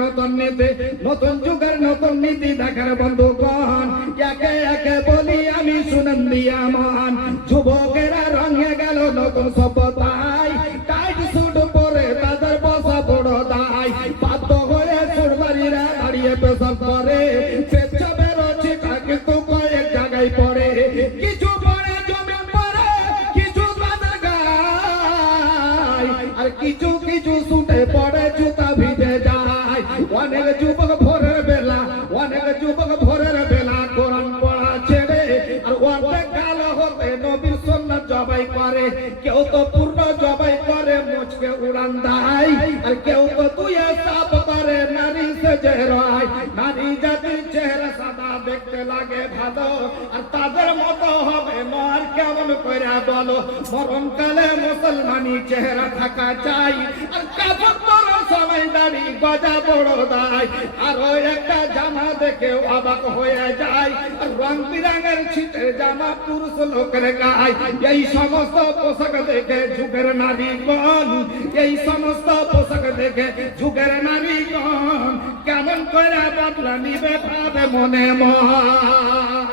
নতুন নীতি, নতুন যুগের নতুন নীতি দেখার বন্ধুগণ, একে একে বলি আমি শুনেন দিয়া মন। যুবকেরা রঙে গেল নতুন সভ্যতায়, টাইট স্যুট পরে তাদের বসা বড় দায়। বাধ্য হয়ে সুরবাড়িরা দাঁড়িয়ে পেশাব করে, পেচ্ছাবের ছিটা কিন্তু কয়েক জায়গায় পড়ে। কিছু পরে জমে পড়ে, কিছু বাদে গায়, আর কিছু কিছু ছুটে পড়ে জুতা ভিজে যায়। অনেক যুবক ভোরের বেলা, অনেক যুবক ভোরের বেলা কোরআন পড়া ছেড়ে আর অর্ধেক কালো হতে নবীর সুন্নাত জবাই করে। কেউ তো পূর্ণ জবাই করে মুচকে উড়ান দেয়, আর কেউ তো তুই সাপ করে নারী সেজে রয়। নারী জাতির চেহারা সাদা দেখতে লাগে ভালো, আর তাদের মতো হবে নর কেমন করে বলো। মরণকালে মুসলমানি চেহারা থাকা চাই, আর কাফন মরার সময় দাড়ি গজা বড় দায়। আরো একটা জামা দেখে অবাক হয়ে যায়, আর রং বিরঙের ছিটের জামা পুরুষ লোকের গায়। এই সমস্ত পোশাক দেখে যুগের নারীগণ, এই সমস্ত পোশাক দেখে যুগের নারীগণ কেমন করে বদলা নিবে ভাবে মনে মন।